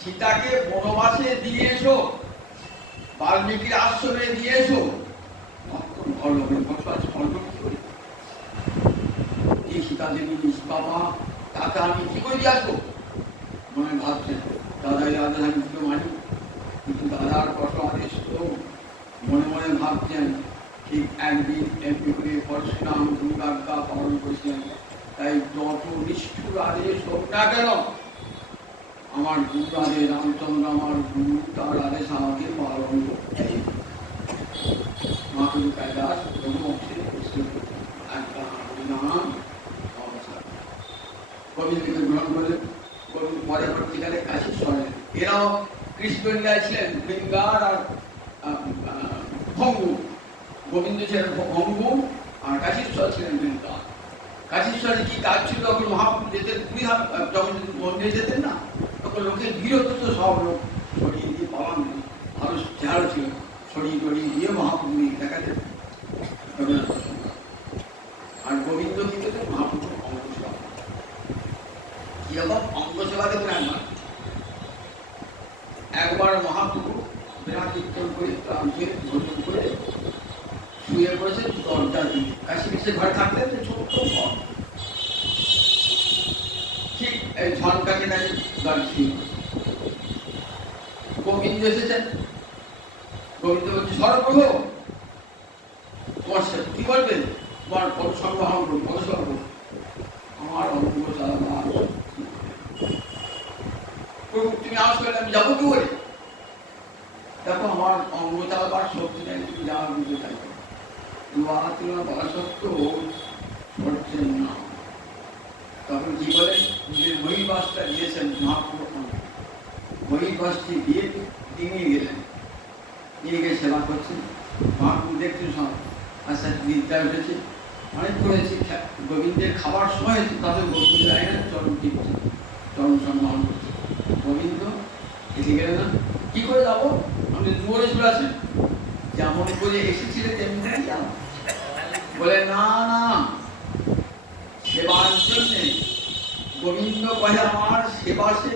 সীতাকে বনবাসে দিয়ে এসো, বাল্মীকির আশ্রমে দিয়ে এসো। লক্ষ্মণ ভরলেন বসবাস করবে কি করে? এই সীতা দেবী নিষ্পাপা, তাকে আমি কি করে দিয়ে আসবো? মনে ভাবছেন দাদাই রাজা আমি কি মানি, কিন্তু দাদার কত আদেশ তো। মনে মনে ভাবছেন ঠিক একদিন এমনি করে পরশুরাম গুরুর আজ্ঞা পালন করেছিলেন। তাই যত নিষ্ঠুর আদেশ হোক না কেন, আমার গুরু আদেশ, রামচন্দ্র আমার গুরু, তার আদেশ আমাকে পালন করতে। মাতুরি কালিদাস রঘুবংশের আজ্ঞা নাম কবিকে গ্রহণ করলেন। কবি পরবর্তীকালে কাশীশ্বর, এরাও কৃষ্ণলীলায় ছিলেন বৃঙ্গার আর ভঙ্গু। গোবিন্দ ছিলেন ভঙ্গু আর কাশীশ্বর ছিলেন বৃঙ্গার। কাশীশ্বরে কি কাজ ছিল? তখন মহাপ্রভু যেতেন, যখন মন্দিরে যেতেন না, তখন লোকের ভিড় হতো, তো সব লোক ছড়িয়ে দিয়ে পালান, আরো চেহারা ছিল, ছড়িয়ে টড়িয়ে দিয়ে মহাপ্রভু দেখা যেত। আর গোবিন্দ কি করতেন? মহাপ্রভু অঙ্গ সেবা। কিরকম অঙ্গ সেবা দেখবেন? একবার মহাপ্রভু বিরাট কীর্তন করে ভোজন করে শুয়ে পড়েছে দরজা দিয়ে। কাশি পিছিয়ে ঘরে থাকতেন, ছোট্ট ঘর, ঠিক এই ঝনকাকে নাকি দাঁড়িয়ে গোবিন্দ এসেছেন। গোবিন্দ বলছে সরপ্রভু, তোমার কি বলবেন? তোমার পদসঙ্গ করুন, পদসঙ্গ। আমার অঙ্গ চালানো তুমি আওয়াজ করলে আমি যাবো কি করে? দেখো আমার অঙ্গ চালাবার শক্তি নেই, তুমি যাওয়ার বুঝতে চাইবে। তুলনা বলা সত্ত্বেও করছেন না। তখন কি বলেন? নিজের বহির্বাসটা দিয়েছেন মহাপ্রভু। বহির্বাসটি দিয়ে নিয়ে গেলেন, নিয়ে গিয়ে সেবা করছেন। মহাপ্রভু দেখছেন সব। আচ্ছা নিদ্রা উঠেছে, অনেক করেছি, গোবিন্দের খাবার সময় হয়েছে, তাদের গোবিন্দ যায় না, চরণ টিপছে, চরণ সম্মান করছে। গোবিন্দ এসে গেলে না, কি করে যাবো? আপনি দুয়ারে চলে আসেন, যেমন করে এসেছিলেন তেমনি যাও। বলে না না, সেবার জন্যে গোবিন্দ কহে আমার সেবা সে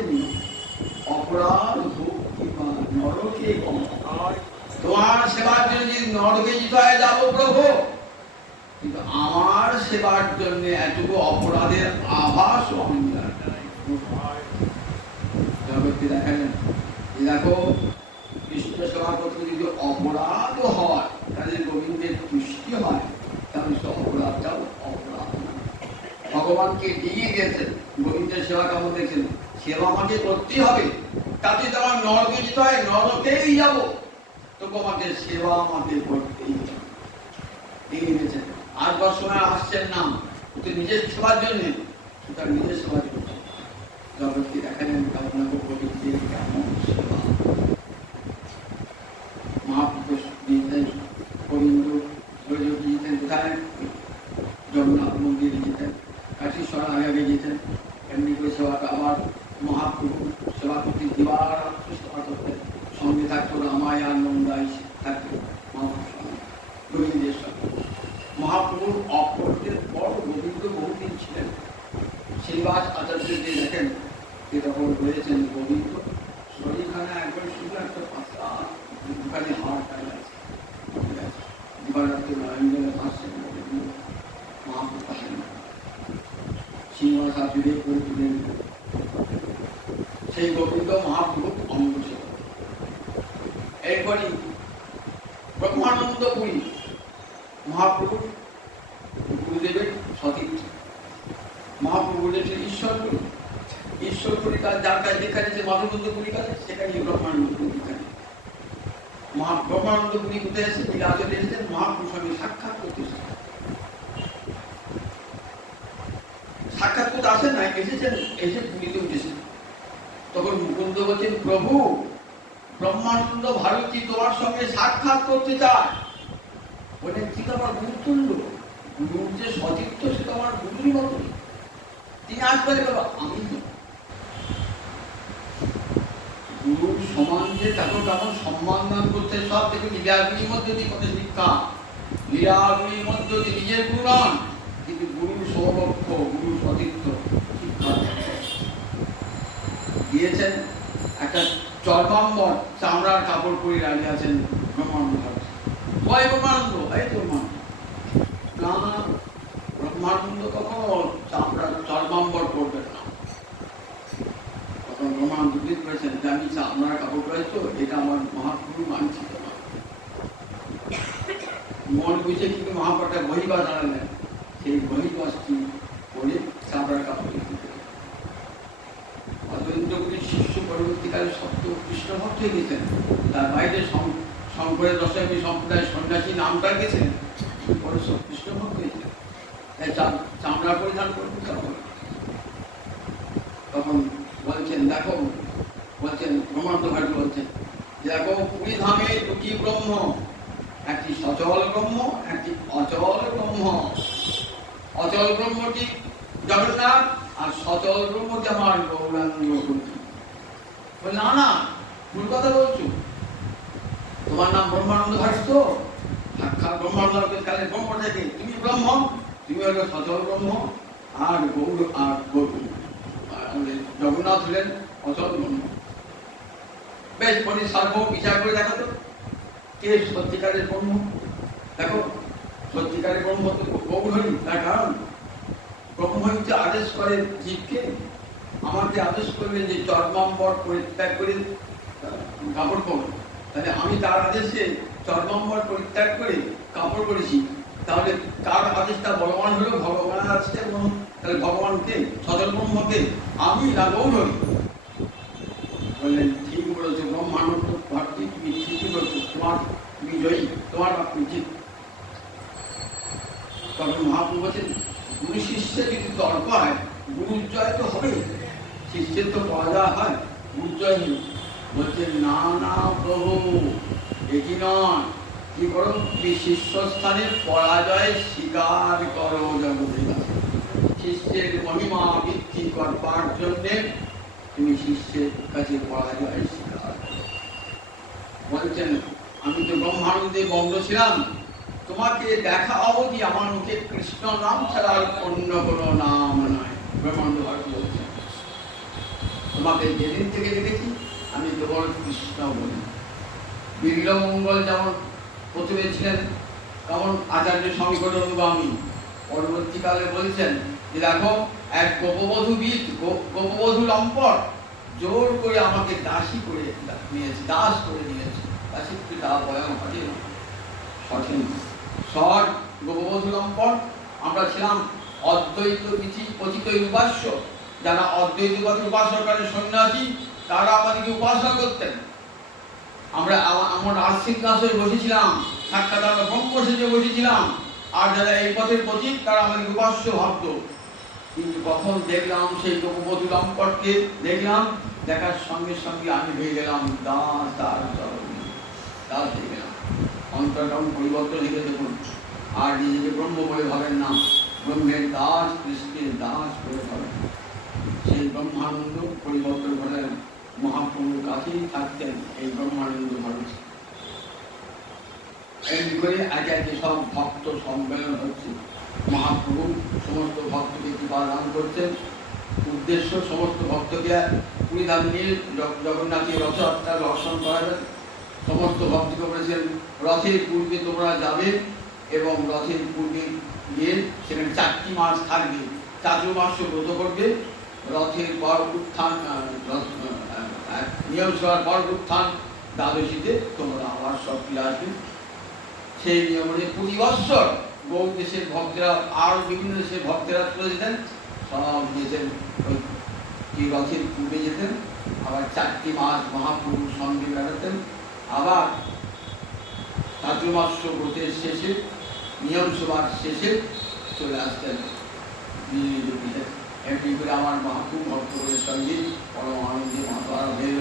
অপরাধ হোক কিংবা নরকে তোমার সেবার জন্য যদি নরকে যেতে হয় যাবো প্রভু, কিন্তু আমার সেবার জন্য এটুকু অপরাধের আভাস জগৎকে দেখালেন। দেখো কৃষ্ণ সেবা করতে যদি অপরাধ হয়, তাহলে গোবিন্দের তুষ্টি হয়, তাহলে সে অপরাধটাও অপরাধ না। ভগবানকে দিয়ে গেছেন, গোবিন্দের সেবা কেমন দেখছেন? সেবা আমাকে করতেই হবে, তাতে তো আমার নরকে যেতে হয়, নরকেই যাব, তবু আমাকে সেবা আমাকে করতেই হবে। দিয়ে গেছেন। আর সময় আসছেন না তো নিজের সেবার জন্য, তার নিজের সেবার জন্য জগৎকে দেখালেন কল্পনা গোবিন্দের কেমন সেবা। মহাপ্রভু জগন্নাথ মন্দিরে যেতেন, কাঠীশ্বর আগে যেতেন, এমনি করে সেবাটা আবার মহাপ্রভু সেবা করতে দিবারাত্র সেবা করতেন। সঙ্গে থাকতো রামায় আর নন্দায় থাকতো গোবিন্দের সঙ্গে। মহাপ্রভুর অপরের পর গোবিন্দ বহুদিন ছিলেন। শ্রীবাস আচার্যকে দেখেন যে তখন বলেছেন গোবিন্দ শরীরখানা একবার শুধু একটা পাতলা দুখানে হাড় টাইল আছে, দিবারাত্র নয়নজলে ভাসছেন গোবিন্দ। মহাপ্রভু আসেন শ্রীনিবাস আচার্য করে তুলেন সেই গোবিন্দ মহাপ্রভু অঙ্গ ছিল। এরপরই ব্রহ্মানন্দ পুরী মহাপ্রভু গুরুদেবের সতীর্থ। মহাপ্রভু বলেছেন ঈশ্বরপুরী, ঈশ্বরপুরী কাজ যার কাছে যেখানে যে মাধবন্দ পুরী কাছে সেখানে ব্রহ্মানন্দ পুরী কাছে। ব্রহ্মানন্দ পুরী কোথায় এসে লীলাচলে এসেছেন মহাপ্রভুর সঙ্গে সাক্ষাৎ করতে এসেছেন। সাক্ষাৎ করতে আসেন না, এসেছেন, এসে পুরীতে উঠেছেন। তখন মুকুন্দ বলছেন প্রভু ব্রহ্মানন্দ ভারতী তোমার সঙ্গে সাক্ষাৎ করতে চায়। বলেন ঠিক আমার গুরু তুল্য, গুরুর যে সতীর্থ সে তো আমার গুরুরই মতো। তিনি আসবেন আমি গুরুর সমান যে তাকে কেমন সম্মান দান করতে সব দেখুন লীলাগুলির মধ্যে দিয়ে কত শিক্ষা। লীলাগুলির মধ্যে দিয়ে নিজের গুরু নন কিন্তু গুরুর সৌরক্ষ গুরুর সতীর্থ শিক্ষা দিয়েছেন। একটা চর্মাম্বর চামড়ার কাপড় পরে দাঁড়িয়ে আছেন ব্রহ্মানন্দ ভারতী। ভয় ব্রহ্মানন্দ এই তো না, ব্রহ্মানন্দ কখনো চামড়ার চর্মাম্বর করবেন না। তখন ব্রহ্মানন্দ বুঝতে পেরেছেন যে আমি চামড়ার কাপড় পরে তো এটা আমার মহাপ্রভু মানছিত না। মন বুঝে কিন্তু মহাপ্রটা বহিবাস আনালেন, সেই বহিবাসটি পরে চামড়ার কাপড় অদ্বৈতগুলির শিষ্য পরবর্তীকালে সত্য কৃষ্ণ ভক্ত হয়ে গেছেন। তার বাইরে শঙ্করের দশমী সম্প্রদায় সন্ন্যাসী নামটা গেছেন, পরে সব কৃষ্ণ ভক্ত হয়েছিলেন। তাই চামড়া পরিধান করতে হবে। তখন বলছেন দেখো, বলছেন ব্রহ্মানন্দ ভারতী বলছেন দেখো পুরী ধামে দুটি ব্রহ্ম, একটি সচল ব্রহ্ম একটি অচল ব্রহ্ম। অচল ব্রহ্মটি জগন্নাথ আর সচল ব্রহ্মটি আমার গৌরাঙ্গ। না না ভুল কথা বলছো, তোমার নাম ব্রহ্মানন্দ ভারতী তো সাক্ষাৎ ব্রহ্মানন্দ কালে ব্রহ্ম থেকে তুমি ব্রহ্ম, তুমি হলো সচল ব্রহ্ম আর গৌর আর গৌর জগন্নাথ হলেন অচল ব্রহ্ম। বেশ পরে সার্ব বিচার করে দেখো তো কে সত্যিকারের ব্রহ্ম। দেখো সত্যিকারের ব্রহ্ম তো গৌরহরি, তার কারণ ব্রহ্মহরিতে আদেশ করে জীবকে, আমাকে আদেশ করলেন যে চর্মাম্বর পরিত্যাগ করে কাপড় পরো। তাহলে আমি তার আদেশে চর্মাম্বর পরিত্যাগ করে কাপড় পরেছি, তাহলে কার আদেশটা বলবান হলো? ভগবানের আদেশটা। তাহলে ভগবানকে সচল ব্রহ্মকে আমি না গৌরহরি? বললেন ঠিক বলেছো ব্রহ্মানন্দ ভারতী, তুমি ঠিকই বলছো, তুমি জয়ী, তোমার আপনি ঠিক। তখন মহাপ্রভু বলছেন গুরু শিষ্যের যদি তর্ক হয় গুরুর জয় তো হবে, শিষ্যের তো পরাজয় হয়, গুরুর জয় নেই। বলছে না না প্রভু এটি নয়, কি করো তুমি শিষ্যস্থানে পরাজয় স্বীকার করো। জগতের শিষ্যের মহিমা বৃদ্ধি করবার জন্যে তুমি শিষ্যের কাছে পরাজয় স্বীকার। বলছেন আমি তো ব্রহ্মানন্দে বন্ধ ছিলাম, তোমাকে দেখা অবধি আমার মুখে কৃষ্ণ নাম ছাড়া অন্য কোনো নাম নয়। ব্রহ্মানন্দ ভারতী বলছেন তোমাকে যেদিন থেকে দেখেছি আমি কেবল কৃষ্ণ বলি। বিল্বমঙ্গল যেমন প্রথমে ছিলেন তেমন আচার্য শঙ্কর অনুগামী, পরবর্তীকালে বলছেন যে দেখো এক গোপবধূ লম্পট জোর করে আমাকে দাসী করে নিয়েছে, দাস করে নিয়েছে। দাসী তা বয়ন ঘটে সঠিক সর গোপবধূ লম্পট। আমরা ছিলাম অদ্বৈত পতিত উপাস্য, যারা অদ্বৈতবাদী উপাসনা করেন সন্ন্যাসী, তারা আমাদেরকে উপাসনা করতেন। আমরা রাজসিংহাসনে বসেছিলাম, সাক্ষাৎ আমরা ব্রহ্ম সেজে বসেছিলাম, আর যারা এই পথের পথিক তারা আমাদের উপাস্য ভাবত। কিন্তু কখন দেখলাম সেই গোপবধূ লম্পটকে দেখলাম, দেখার সঙ্গে সঙ্গে আমি হয়ে গেলাম দাস, দাস দাস হয়ে গেলাম। অন্তরটা পরিবর্তন লিখে দেখুন। আর নিজেকে ব্রহ্ম বলে ভাবেন না, দাস কৃষ্ণের দাস করে ধরে। সেই ব্রহ্মানন্দ পরিবর্তন করেন মহাপ্রভুর কাছেই থাকতেন এই ব্রহ্মানন্দ ভারত। এমনি করে আজকে আজকে সব ভক্ত সম্মেলন হচ্ছে। মহাপ্রভু সমস্ত ভক্তকে কৃপা দান করছেন। উদ্দেশ্য সমস্ত ভক্তকে পুরীধাম নিয়ে জগন্নাথের রথযাত্রা দর্শন করাবেন। সমস্ত ভক্তকে বলেছেন রথের পূর্বে তোমরা যাবে এবং রথের পূর্বে গিয়ে সেখানে 4টি মাস থাকবে, চাতুর্মাস্য ব্রত করবে। রথের পর উত্থান নিয়ম সভার পর উত্থান দ্বাদশীতে তোমরা আবার সব ফিরে আসবে। সেই নিয়মে প্রতি বৎসর বহু দেশের ভক্তেরা আর বিভিন্ন দেশের ভক্তেরা চলে যেতেন, সব যেতেন ওই রথের পূর্বে যেতেন, আবার 4টি মাস মহাপ্রভুর সঙ্গে বেড়াতেন, আবার চাতুর্মাস্য ব্রতের শেষে নিয়ম সভার শেষে চলে আসতেন নিজ নিজ গৃহে। এমনি করে আমার মহাপ্রভু ভক্তদের সঙ্গে পরম আনন্দে মাতার হয়ে